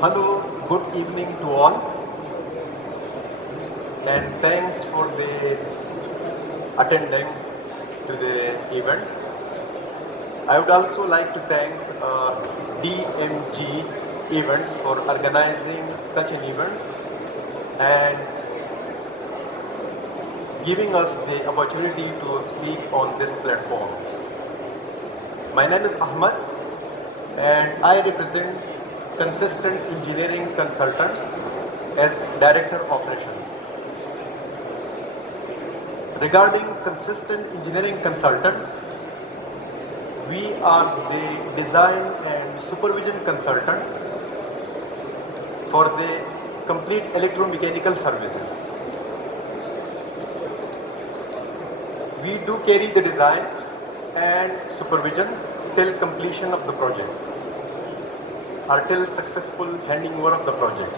Hello, good evening to all, and thanks for the attending to the event. I would also like to thank DMG Events for organizing such an event and giving us the opportunity to speak on this platform. My name is Ahmad, and I represent Consistent Engineering Consultants as Director Operations. Regarding Consistent Engineering Consultants, we are the design and supervision consultant for the complete electromechanical services. We do carry the design and supervision till completion of the project or till successful handing over of the project.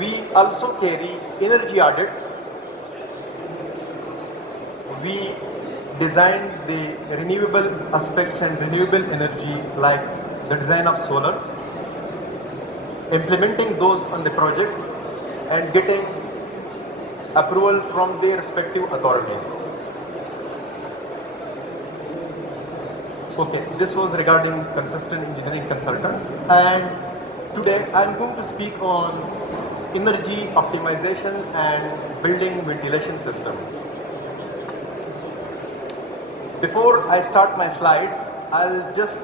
We also carry energy audits. We design the renewable aspects and renewable energy like the design of solar, implementing those on the projects and getting approval from their respective authorities. Okay, this was regarding Consistent Engineering Consultants, and today I'm going to speak on energy optimization and building ventilation system. Before I start my slides, I'll just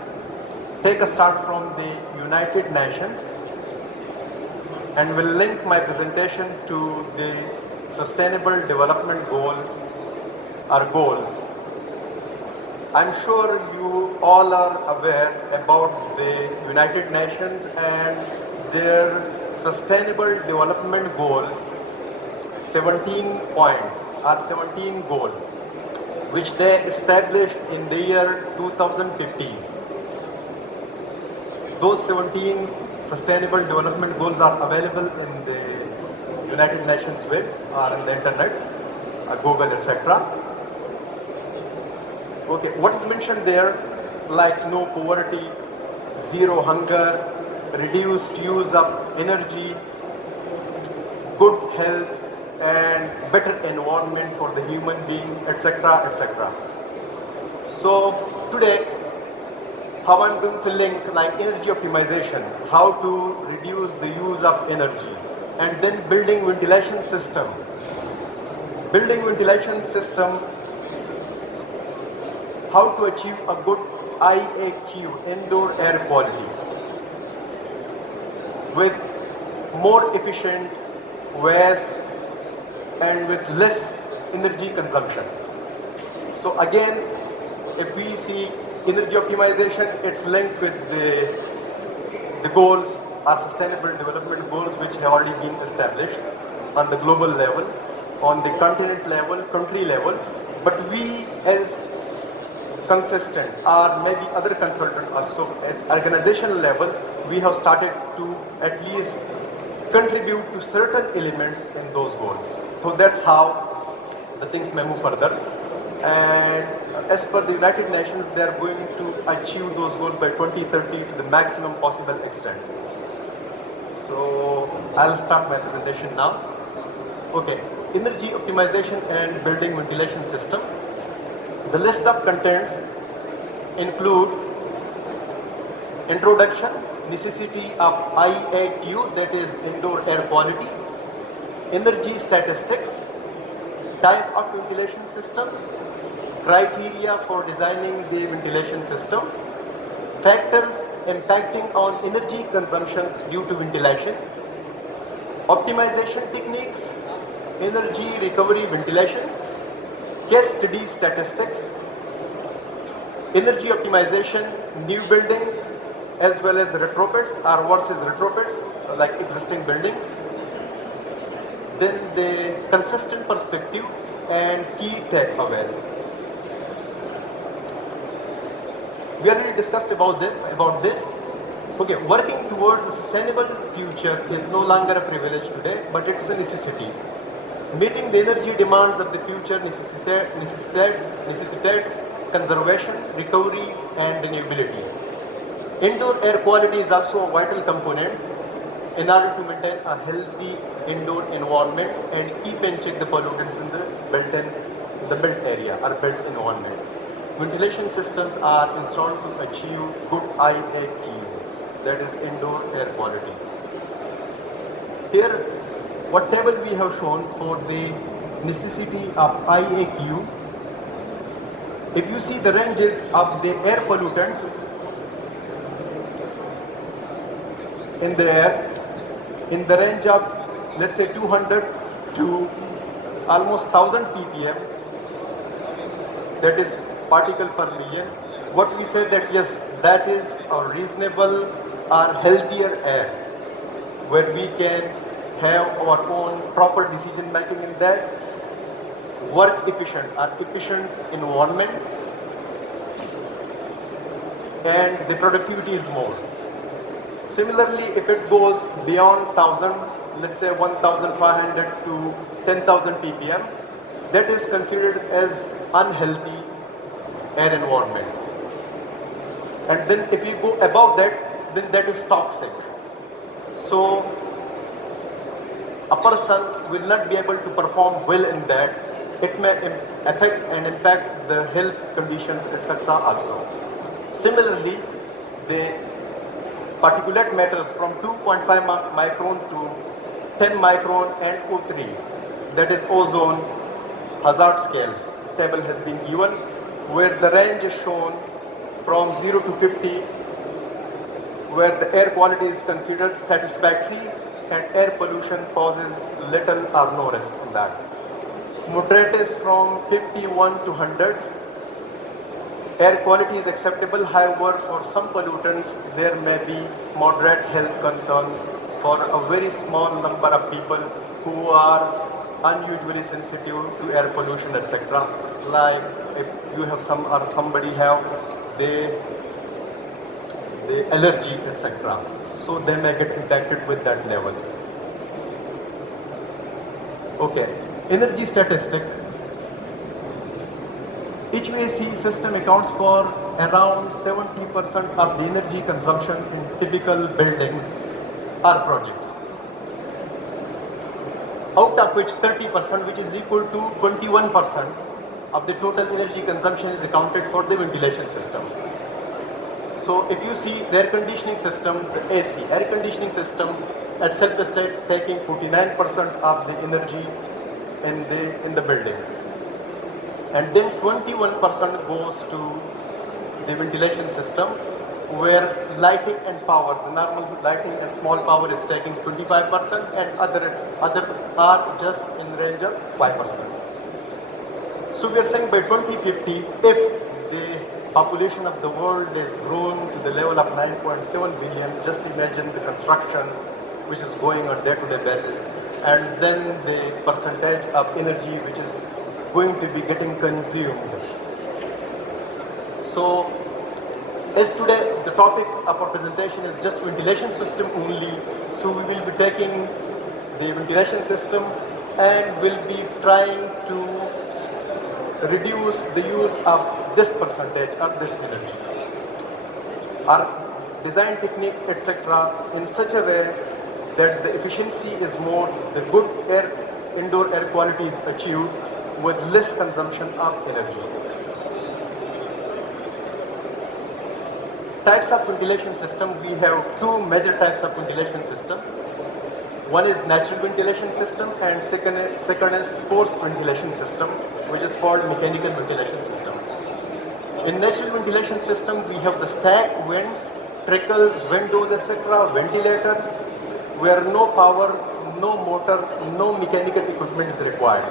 take a start from the United Nations and will link my presentation to the Sustainable Development Goal or goals. I'm sure you all are aware about the United Nations and their Sustainable Development Goals, 17 points or 17 goals, which they established in the year 2015. Those 17 Sustainable Development Goals are available in the United Nations web or in the internet, Google, etc. Okay, what is mentioned there, like no poverty, zero hunger, reduced use of energy, good health, and better environment for the human beings, etc., etc. So today, how I'm going to link like energy optimization, how to reduce the use of energy, and then building ventilation system. Building ventilation system, how to achieve a good IAQ, indoor air quality, with more efficient ways and with less energy consumption. So again, if we see energy optimization, it's linked with the goals, our sustainable development goals, which have already been established on the global level, on the continent level, country level. But we as Consistent or maybe other consultant also at organizational level, we have started to at least contribute to certain elements in those goals. So that's how the things may move further. And as per the United Nations, they are going to achieve those goals by 2030 to the maximum possible extent. So I'll start my presentation now. Okay, energy optimization and building ventilation system. The list of contents includes introduction, necessity of IAQ, that is indoor air quality, energy statistics, type of ventilation systems, criteria for designing the ventilation system, factors impacting on energy consumptions due to ventilation, optimization techniques, energy recovery ventilation, case study statistics, energy optimization, new building, as well as retrofits or versus retrofits like existing buildings. Then the consistent perspective and key takeaways. We already discussed about this. Okay, working towards a sustainable future is no longer a privilege today, but it's a necessity. Meeting the energy demands of the future necessitates conservation, recovery, and renewability. Indoor air quality is also a vital component in order to maintain a healthy indoor environment and keep in check the pollutants in the built area or built environment. Ventilation systems are installed to achieve good IAQ, that is indoor air quality. Here, what table we have shown for the necessity of IAQ. If you see the ranges of the air pollutants in the air, in the range of, let's say, 200 to almost 1000 ppm, that is particle per million. What we say that yes, that is a reasonable or healthier air where we can have our own proper decision making in that, work efficient or efficient environment, and the productivity is more. Similarly, if it goes beyond 1000, let's say 1500 to 10,000 ppm, that is considered as unhealthy air environment. And then if you go above that, then that is toxic. So a person will not be able to perform well in that. It may affect and impact the health conditions, etc. also. Similarly, the particulate matters from 2.5 micron to 10 micron and O3, that is ozone hazard scales table has been given, where the range is shown from 0 to 50, where the air quality is considered satisfactory and air pollution causes little or no risk in that. Moderate is from 51 to 100. Air quality is acceptable, however, for some pollutants there may be moderate health concerns for a very small number of people who are unusually sensitive to air pollution, etc. Like if you have some or somebody have the allergy, etc. So they may get impacted with that level. Okay, energy statistic. HVAC system accounts for around 70% of the energy consumption in typical buildings or projects, out of which 30%, which is equal to 21% of the total energy consumption, is accounted for the ventilation system. So if you see the air conditioning system, the AC, air conditioning system at self-state taking 49% of the energy in the buildings. And then 21% goes to the ventilation system, where lighting and power, the normal lighting and small power is taking 25% and others are just in the range of 5%. So we are saying by 2050, if the population of the world is grown to the level of 9.7 billion, just imagine the construction which is going on day-to-day basis, and then the percentage of energy which is going to be getting consumed. So as today the topic of our presentation is just ventilation system only, so we will be taking the ventilation system and will be trying to reduce the use of this percentage of this energy. Our design technique, etc., in such a way that the efficiency is more, the good indoor air quality is achieved with less consumption of energy. Types of ventilation system, we have two major types of ventilation systems. One is natural ventilation system and second is forced ventilation system, which is called mechanical ventilation system. In natural ventilation system, we have the stack vents, trickles, windows, etc., ventilators, where no power, no motor, no mechanical equipment is required.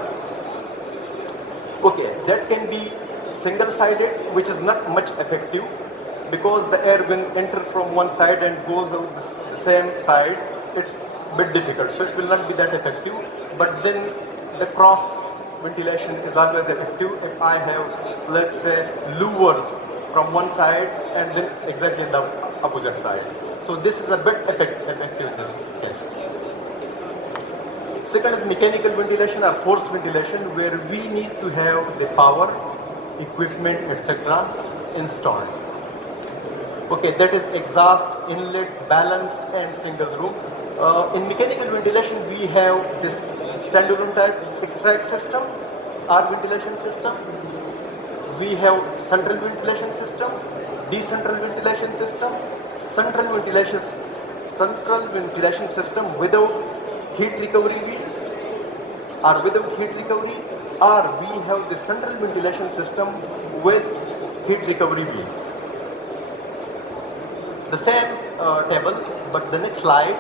Okay, that can be single-sided, which is not much effective, because the air will enter from one side and goes out the same side. It's a bit difficult, so it will not be that effective. But then the cross ventilation is always effective if I have, let's say, louvers from one side and then exactly the opposite side. So this is a bit effective in this case. Second is mechanical ventilation or forced ventilation, where we need to have the power, equipment, etc. installed. Okay, that is exhaust, inlet, balanced and single room. In mechanical ventilation, we have this standalone type extract system, or ventilation system. We have central ventilation system, decentral ventilation system, central ventilation system without heat recovery wheel or without heat recovery, or we have the central ventilation system with heat recovery wheels. The same table, but the next slide,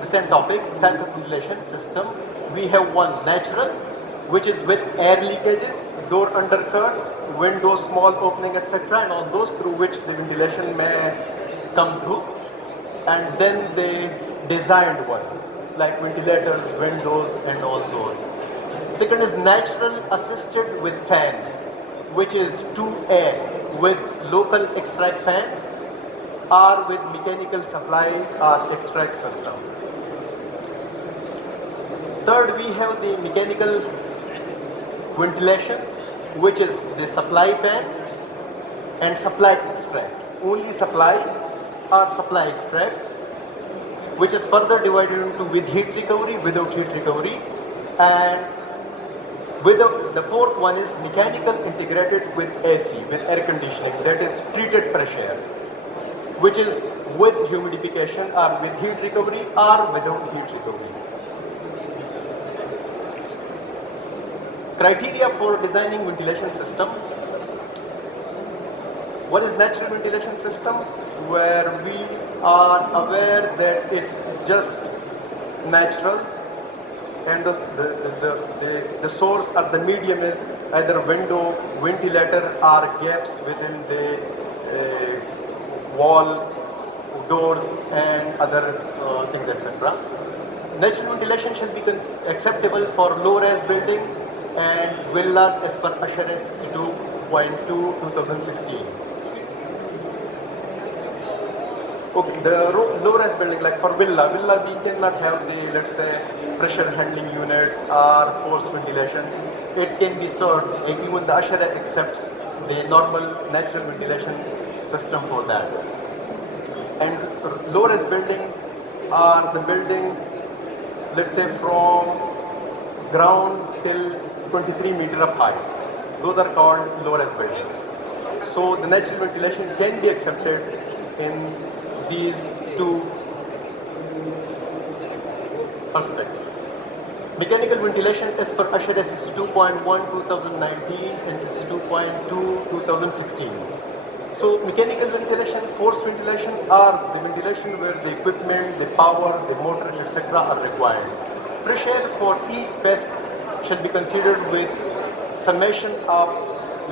the same topic, types of ventilation system. We have one natural, which is with air leakages, door undercut, window small opening, etc., and all those through which the ventilation may come through. And then they designed one, like ventilators, windows, and all those. Second is natural assisted with fans, which is 2A with local extract fans or with mechanical supply or extract system. Third, we have the mechanical ventilation, which is the supply fans and supply extract. Only supply or supply extract, which is further divided into with heat recovery, without heat recovery, and the fourth one is mechanical integrated with AC, with air conditioning, that is treated fresh air, which is with humidification or with heat recovery or without heat recovery. Criteria for designing ventilation system. What is natural ventilation system? Where we are aware that it's just natural and the source or the medium is either window, ventilator or gaps within the wall, doors and other things, etc. Natural ventilation should be acceptable for low-rise building and villas as per HVAC-R 62.2 2016. Okay, the low-rise building, like for villa we cannot have the, let's say, pressure handling units or forced ventilation. It can be served, even the HVAC-R accepts the normal natural ventilation system for that. And low-rise building are the building, let's say, from ground till 23 meter up high. Those are called low-rise buildings. So the natural ventilation can be accepted in these two aspects. Mechanical ventilation as per HVAC-R 62.1 2019 and 62.2 2016. So mechanical ventilation, forced ventilation are the ventilation where the equipment, the power, the motor, etc. are required. Fresh air for each space shall be considered with summation of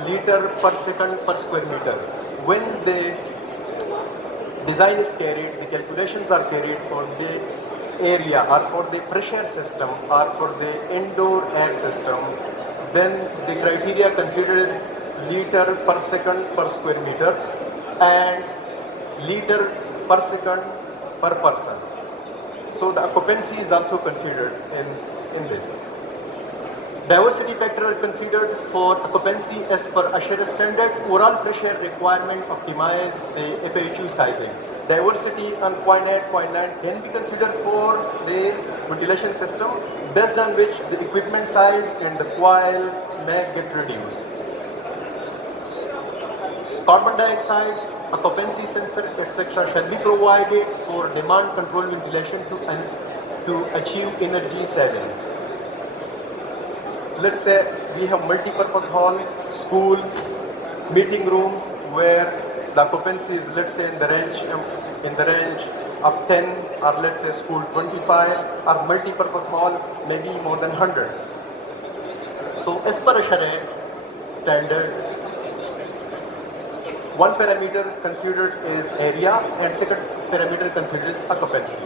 liter per second per square meter. When the design is carried, the calculations are carried for the area or for the fresh air system or for the indoor air system, then the criteria considered is liter per second per square meter and liter per second per person. So the occupancy is also considered in this. Diversity factor are considered for occupancy as per HVAC-R standard. Overall fresh air requirement optimize the FAQ sizing. Diversity on 0.8, 0.9 can be considered for the ventilation system, based on which the equipment size and the coil may get reduced. Carbon dioxide, occupancy sensor, etc. shall be provided for demand control ventilation to achieve energy savings. Let's say we have multi-purpose hall, schools, meeting rooms where the occupancy is, let's say, in the range of 10, or let's say school 25, or multi-purpose hall maybe more than 100. So as per HVAC-R standard, one parameter considered is area and second parameter considered is occupancy.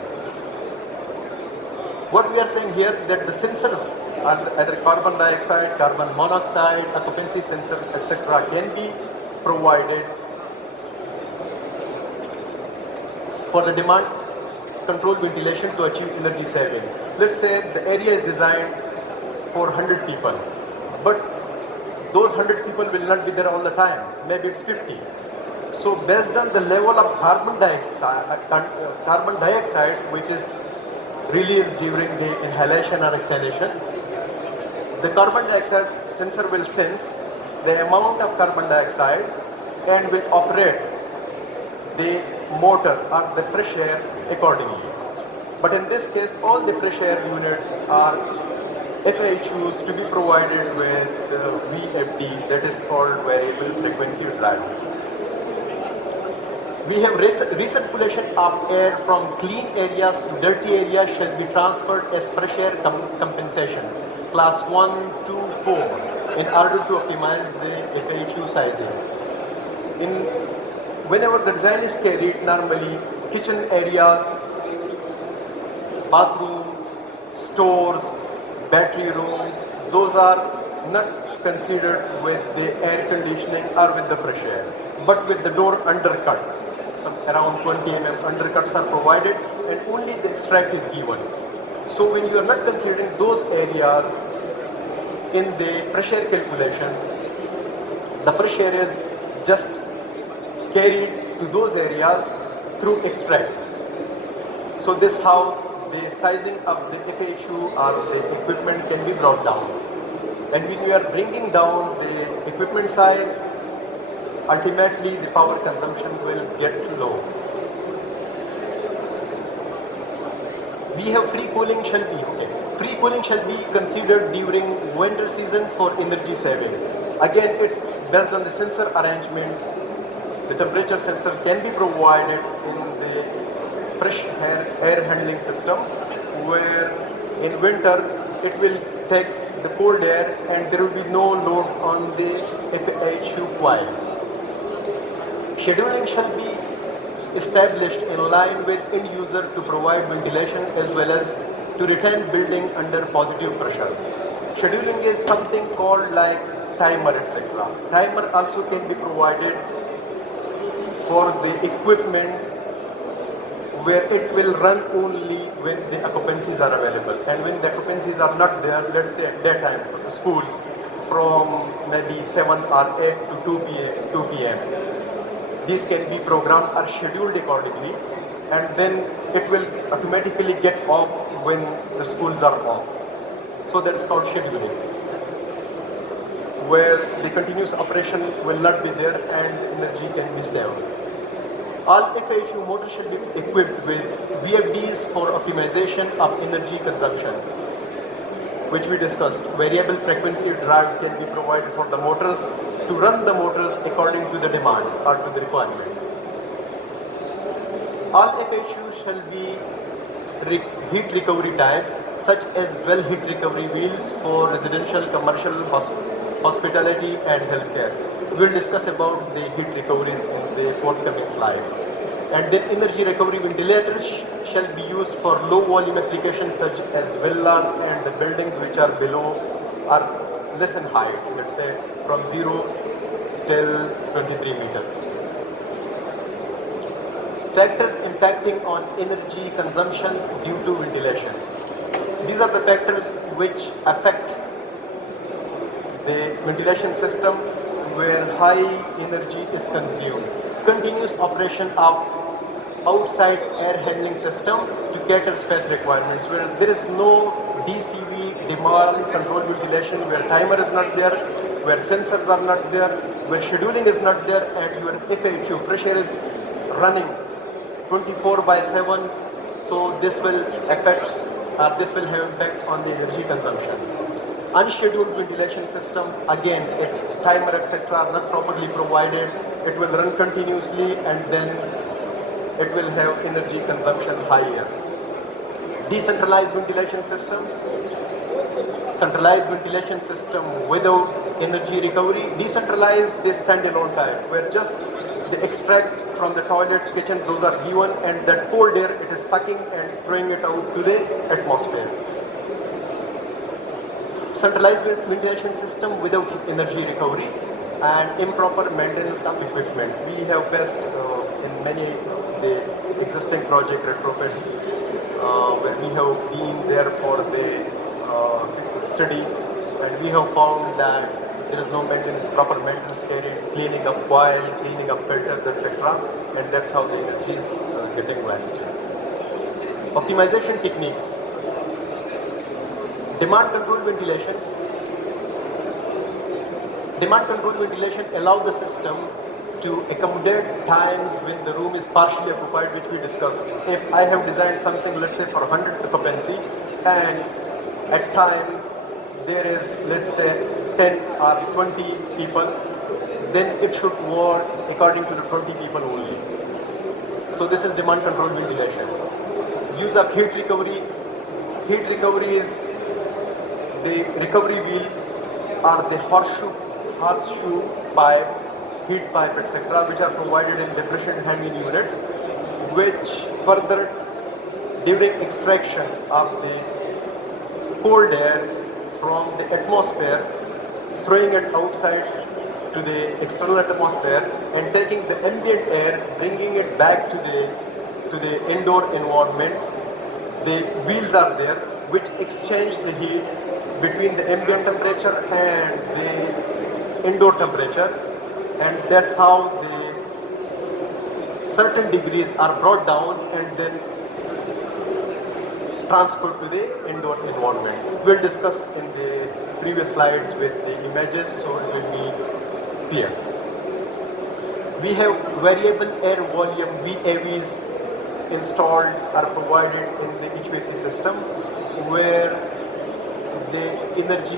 What we are saying here that the sensors are either carbon dioxide, carbon monoxide, occupancy sensors, etc. can be provided for the demand control ventilation to achieve energy saving. Let's say the area is designed for 100 people, but those 100 people will not be there all the time. Maybe it's 50. So based on the level of carbon dioxide which is released during the inhalation or exhalation, the carbon dioxide sensor will sense the amount of carbon dioxide and will operate the motor or the fresh air accordingly. But in this case, all the fresh air units are FHUs to be provided with VFD, that is called variable frequency drive. We have recirculation of air from clean areas to dirty areas shall be transferred as fresh air compensation, class 1 to 4, in order to optimize the FHU sizing. Whenever the design is carried, normally kitchen areas, bathrooms, stores, battery rooms, those are not considered with the air conditioning or with the fresh air, but with the door undercut. Some around 20 mm undercuts are provided and only the extract is given. So when you are not considering those areas in the fresh air calculations, the fresh air is just carried to those areas through extract. So this is how the sizing of the FHU or the equipment can be brought down. And when you are bringing down the equipment size, ultimately the power consumption will get low. We have free cooling shall be Free cooling shall be considered during winter season for energy saving. Again, it's based on the sensor arrangement. The temperature sensor can be provided in the fresh air handling system, where in winter it will take the cold air and there will be no load on the FHU coil. Scheduling shall be established in line with end user to provide ventilation as well as to retain building under positive pressure. Scheduling is something called like timer, etc. Timer also can be provided for the equipment where it will run only when the occupancies are available, and when the occupancies are not there, let's say at daytime schools from maybe 7 or 8 to 2 p.m. These can be programmed or scheduled accordingly, and then it will automatically get off when the schools are off. So that's called scheduling, where the continuous operation will not be there and the energy can be saved. All FHU motors should be equipped with VFDs for optimization of energy consumption, which we discussed. Variable frequency drive can be provided for the motors to run the motors according to the demand or to the requirements. All FHU shall be heat recovery type, such as dual heat recovery wheels for residential, commercial, hospitality and healthcare. We will discuss about the heat recoveries in the forthcoming slides. And then energy recovery ventilators shall be used for low volume applications such as villas and the buildings which are below or less in height, let's say from 0 till 23 meters. Factors impacting on energy consumption due to ventilation. These are the factors which affect the ventilation system where high energy is consumed. Continuous operation of outside air handling system to cater space requirements, where there is no DCV, demand control ventilation, where timer is not there, where sensors are not there, where scheduling is not there, and your FHU, fresh air, is running 24/7. So this will affect, this will have impact on the energy consumption. Unscheduled ventilation system, again, if timer etc. are not properly provided, it will run continuously and then it will have energy consumption higher. Decentralized ventilation system, centralized ventilation system without energy recovery. Decentralized, the standalone type, where just the extract from the toilets, kitchen, those are given, and that cold air it is sucking and throwing it out to the atmosphere. Centralized ventilation system without energy recovery and improper maintenance of equipment. We have faced in many the existing project retrofits where we have been there for the study, and we have found that there is no maintenance, proper maintenance carried, cleaning up coil, cleaning up filters, etc. And that's how the energy is getting wasted. Optimization techniques. Demand control ventilations. Demand control ventilation allow the system to accommodate times when the room is partially occupied, which we discussed. If I have designed something, let's say for 100 occupancy, and at time there is, let's say, 10 or 20 people, then it should work according to the 20 people only. So this is demand control ventilation. Use of heat recovery. Heat recovery is the recovery wheel or the horseshoe pipe, heat pipe, etc., which are provided in depression handling units, which further, during extraction of the cold air from the atmosphere, throwing it outside to the external atmosphere and taking the ambient air, bringing it back to the indoor environment. The wheels are there which exchange the heat between the ambient temperature and the indoor temperature, and that's how the certain degrees are brought down and then transferred to the indoor environment. We'll discuss in the previous slides with the images, so it will be clear. We have variable air volume VAVs installed or provided in the HVAC system, where the energy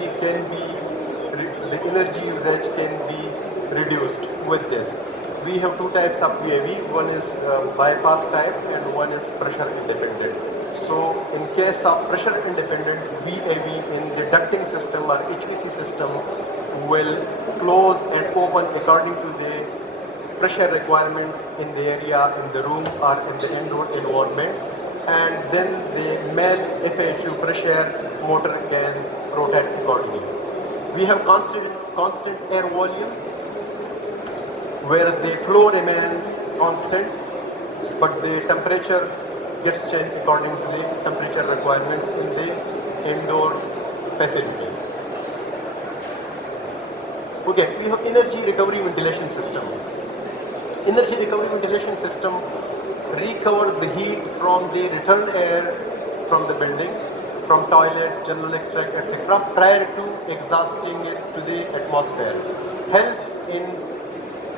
usage can be reduced with this. We have two types of VAV. One is bypass type and one is pressure independent. So in case of pressure independent VAV in the ducting system or HVAC system will close and open according to the pressure requirements in the area, in the room or in the indoor environment, and then the main FHU pressure motor can rotate accordingly. We have constant air volume where the flow remains constant but the temperature gets changed according to the temperature requirements in the indoor facility. Okay, we have energy recovery ventilation system. Energy recovery ventilation system recover the heat from the return air from the building, from toilets, general extract, etc., prior to exhausting it to the atmosphere. Helps in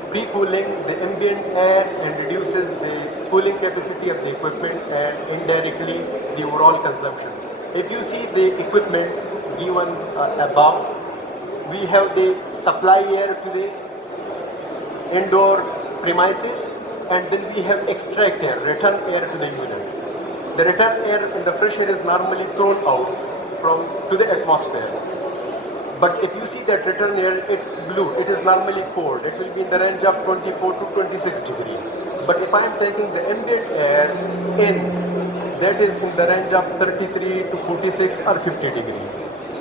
pre-cooling the ambient air and reduces the cooling capacity of the equipment and indirectly the overall consumption. If you see the equipment given above, we have the supply air to the indoor premises, and then we have extract air, return air to the unit. The return air in the fresh air is normally thrown out to the atmosphere. But if you see that return air, it's blue, it is normally cold. It will be in the range of 24 to 26 degrees. But if I am taking the ambient air in, that is in the range of 33 to 46 or 50 degrees.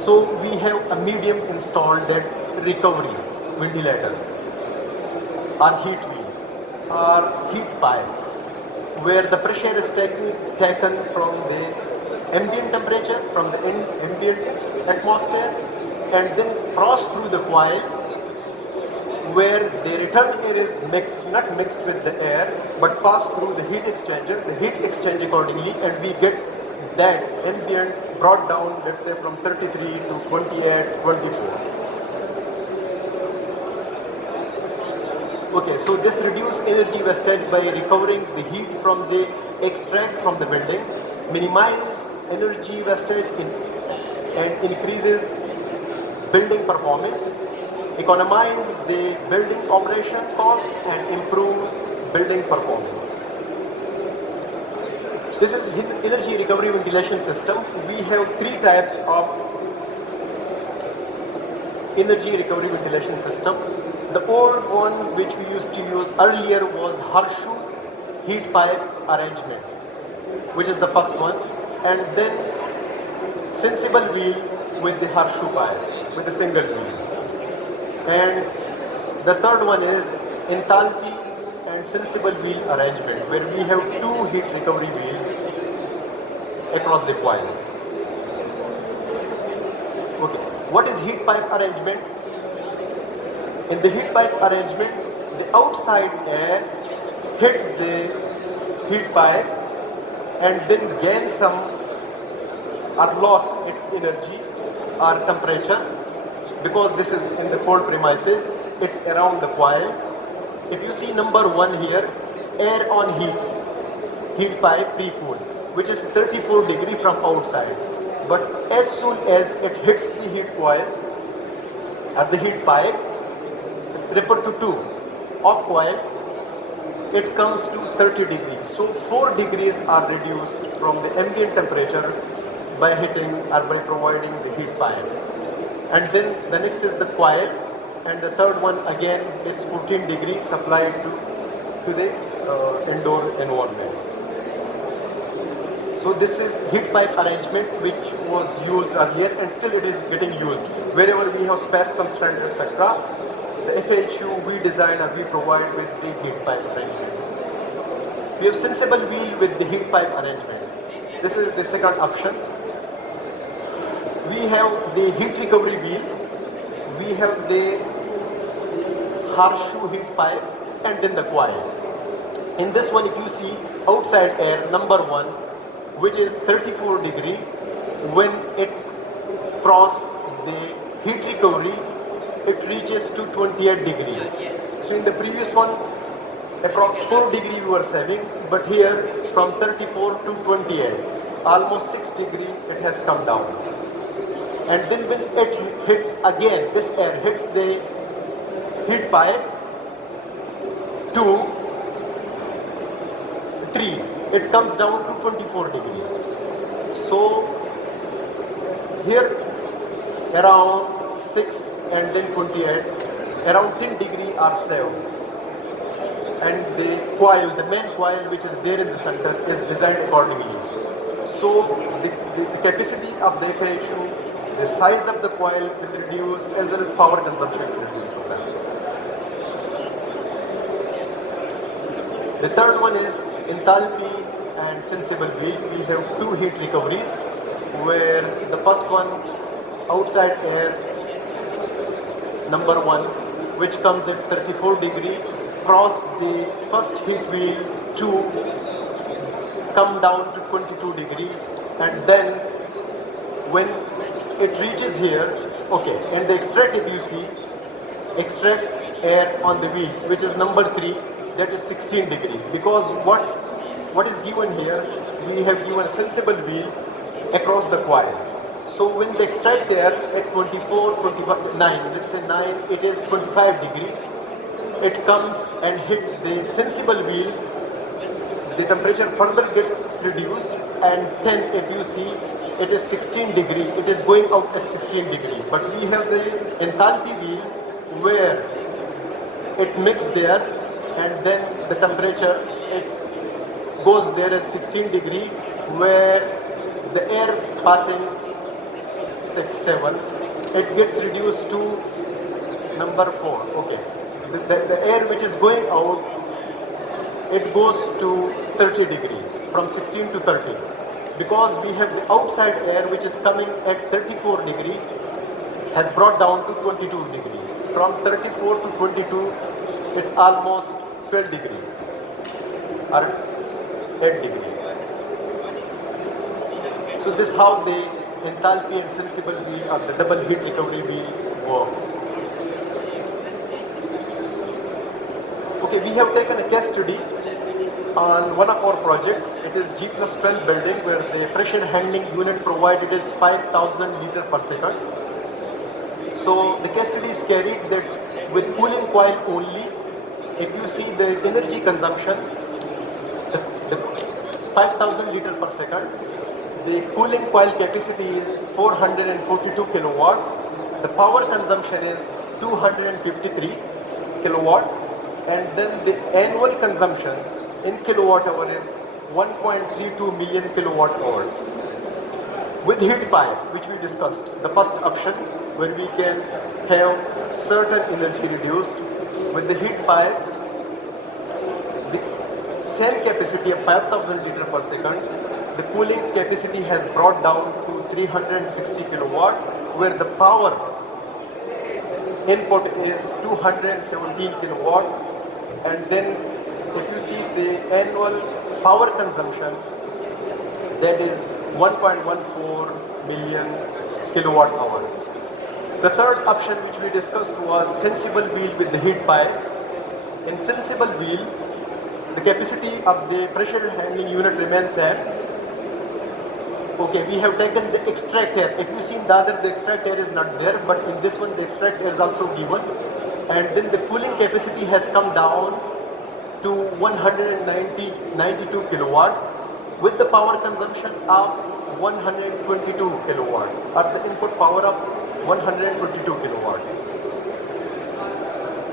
So we have a medium installed, that recovery ventilator or heat wheel or heat pipe, where the fresh air is taken from the ambient temperature, from the ambient atmosphere, and then crossed through the coil, where the return air is not mixed with the air, but passed through the heat exchanger. The heat exchange accordingly, and we get that ambient brought down, let's say from 33 to 28, 24. Okay, so this reduces energy wastage by recovering the heat from the extract from the buildings, minimize energy wastage and increases building performance, economize the building operation cost and improves building performance. This is energy recovery ventilation system. We have three types of energy recovery ventilation system. The old one which we used to use earlier was horseshoe heat pipe arrangement, which is the first one, and then sensible wheel with the horseshoe pipe with a single wheel, and the third one is enthalpy and sensible wheel arrangement, where we have two heat recovery wheels across the coils. Okay, what is heat pipe arrangement? In the heat pipe arrangement, the outside air hit the heat pipe and then gain some or lost its energy or temperature. Because this is in the cold premises, it's around the coil. If you see number 1 here, air on heat pipe pre-cool, which is 34 degree from outside. But as soon as it hits the heat coil at the heat pipe, refer to 2 of coil, it comes to 30 degrees. So 4 degrees are reduced from the ambient temperature by hitting or by providing the heat pipe. And then the next is the coil, and the third one again, it's 14 degrees supplied to the indoor environment. So this is heat pipe arrangement which was used earlier and still it is getting used. Wherever we have space constraint, etc., the FHU we design or we provide with the heat pipe arrangement. We have sensible wheel with the heat pipe arrangement. This is the second option. We have the heat recovery wheel, we have the horseshoe heat pipe, and then the coil. In this one, if you see outside air, number 1, which is 34 degree, when it crosses the heat recovery, it reaches to 28 degree. So in the previous one, approx 4 degree we were saving, but here from 34 to 28, almost 6 degree it has come down. And then when it hits again, this air hits the heat pipe 2, 3, it comes down to 24 degree. So here around 6 and then 28, around 10 degree are saved. And the coil, the main coil which is there in the center, is designed accordingly. So the capacity of the FHU, the size of the coil will reduce, as well as power consumption will reduce of that. The third one is enthalpy and sensible wheel. We have 2 heat recoveries, where the first one, outside air, number 1, which comes at 34 degree, cross the first heat wheel 2, come down to 22 degree, and then when it reaches here, okay, and the extract, if you see, extract air on the wheel, which is number 3, that is 16 degree. Because what is given here, we have given sensible wheel across the coil. So when the extract air at 24, 25, 9, let's say 9, it is 25 degree, it comes and hit the sensible wheel, the temperature further gets reduced, and 10, if you see, it is 16 degree, it is going out at 16 degree. But we have the enthalpy wheel where it mixes there, and then the temperature, it goes there as 16 degree, where the air passing 6, 7, it gets reduced to number 4, okay. The air which is going out, it goes to 30 degree, from 16 to 30. Because we have the outside air which is coming at 34 degree, has brought down to 22 degree. From 34 to 22, it's almost 12 degree, or 8 degree. So this is how the enthalpy and sensible wheel, or the double heat recovery wheel, works. Okay, we have taken a case study on one of our project. It is G+12 building, where the pressure handling unit provided is 5,000 liter per second. So the case study is carried that with cooling coil only, if you see the energy consumption, the 5,000 liter per second, the cooling coil capacity is 442 kilowatt, the power consumption is 253 kilowatt, and then the annual consumption in kilowatt hour is 1.32 million kilowatt hours. With heat pipe, which we discussed, the first option, where we can have certain energy reduced, with the heat pipe, the same capacity of 5,000 liter per second, the cooling capacity has brought down to 360 kilowatt, where the power input is 217 kilowatt, and then if you see the annual power consumption, that is 1.14 million kilowatt hour. The third option which we discussed was sensible wheel with the heat pipe. In sensible wheel, the capacity of the pressure handling unit remains at, okay, we have taken the extract air. If you see in the other, the extract air is not there, but in this one the extract air is also given. And then the cooling capacity has come down to 192 kilowatt with the power consumption of 122 kilowatt, or the input power of 122 kilowatt.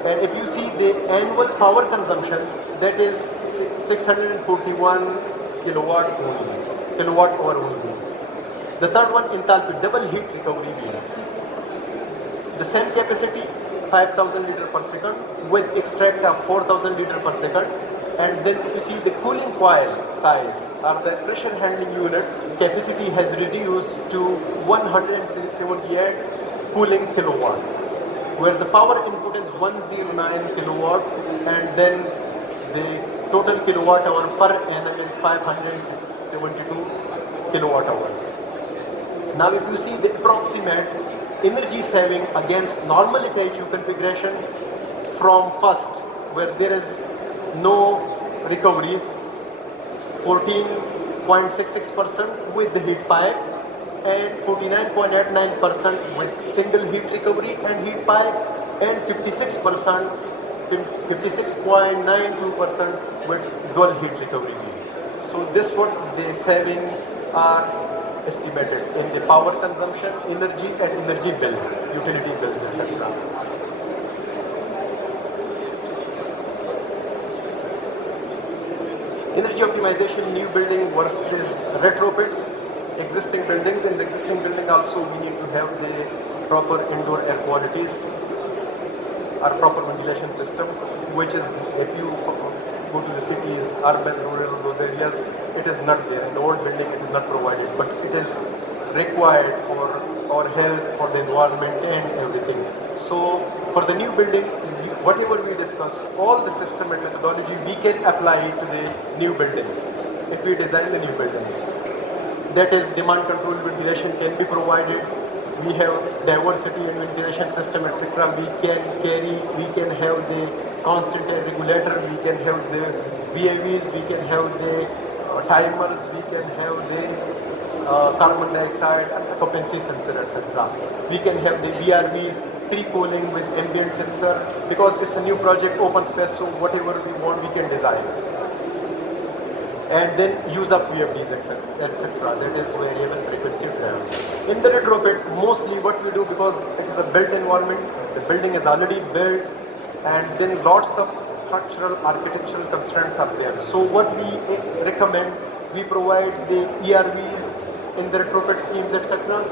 And if you see the annual power consumption, that is 641 kilowatt hour only. The third one, enthalpy, double heat recovery wheels. The same capacity, 5000 liter per second with extract of 4000 liter per second. And then you see the cooling coil size or the pressure handling unit capacity has reduced to 178 cooling kilowatt, where the power input is 109 kilowatt, and then the total kilowatt hour per annum is 572 kilowatt hours. Now if you see the approximate energy saving against normal FIHU configuration from first, where there is no recoveries, 14.66% with the heat pipe and 49.89% with single heat recovery and heat pipe, and 56.92% with dual heat recovery. So this what the saving are estimated in the power consumption, energy and energy bills, utility bills, etc. Energy optimization, new building versus retrofits. Existing buildings, in the existing building also we need to have the proper indoor air qualities or proper ventilation system, which is, if you go to the cities, urban, rural, those areas, it is not there. In the old building it is not provided, but it is required for our health, for the environment and everything. So for the new building, whatever we discuss, all the system and methodology we can apply it to the new buildings if we design the new buildings. That is, demand control ventilation can be provided. We have diversity in ventilation system, etc. We can have the constant air regulator, we can have the VAVs, we can have the timers, we can have the carbon dioxide occupancy sensor, etc. We can have the VRVs, pre-cooling with ambient sensor, because it's a new project, open space, so whatever we want we can design. And then use up VFDs, etc. That is variable frequency drives. In the retrofit, mostly what we do, because it is a built environment, the building is already built, and then lots of structural architectural constraints are there. So what we recommend, we provide the ERVs in the retrofit schemes, etc.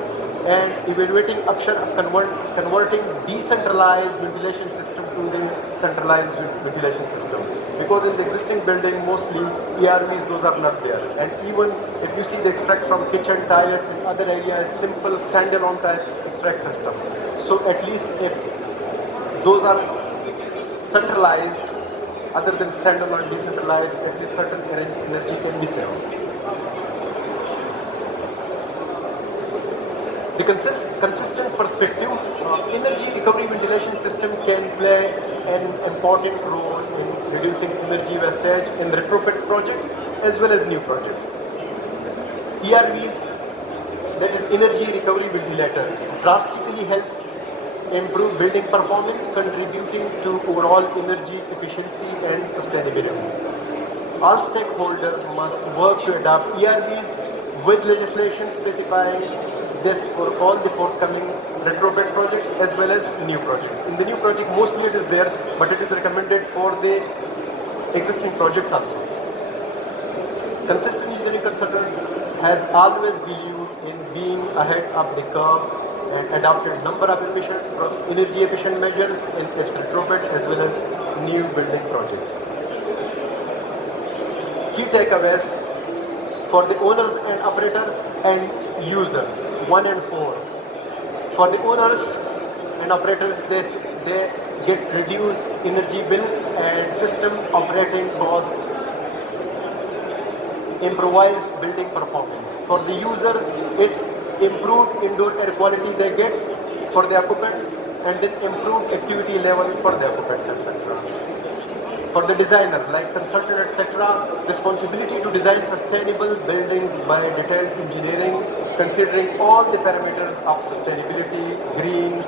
and evaluating option of converting decentralized ventilation system to the centralized ventilation system. Because in the existing building, mostly ERVs, those are not there. And even if you see the extract from kitchen, toilets and other areas, simple standalone types extract system. So at least if those are centralized, other than standalone decentralized, at least certain energy can be saved. The consistent perspective, energy recovery ventilation system can play an important role in reducing energy wastage in retrofit projects as well as new projects. ERVs, that is energy recovery ventilators, drastically helps improve building performance, contributing to overall energy efficiency and sustainability. All stakeholders must work to adopt ERVs with legislation specifying this for all the forthcoming retrofit projects as well as new projects. In the new project, mostly it is there, but it is recommended for the existing projects also. Consistent engineering consultant has always believed in being ahead of the curve and adopted number of energy efficient measures in its retrofit as well as new building projects. Key takeaways for the owners and operators and users, 1 and 4. For the owners, and operators, they get reduced energy bills and system operating cost, improvised building performance. For the users, it's improved indoor air quality they get for the occupants, and then improved activity level for the occupants, etc. For the designer, like consultant, etc., responsibility to design sustainable buildings by detailed engineering, considering all the parameters of sustainability, greens,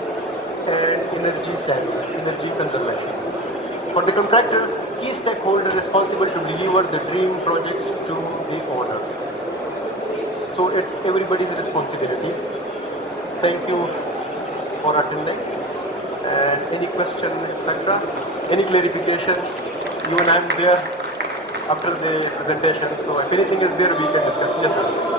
and energy savings, energy conservation. For the contractors, key stakeholder responsible to deliver the dream projects to the owners. So it's everybody's responsibility. Thank you for attending. And any question, etc., any clarification, you and I am there after the presentation. So if anything is there, we can discuss. Yes, sir.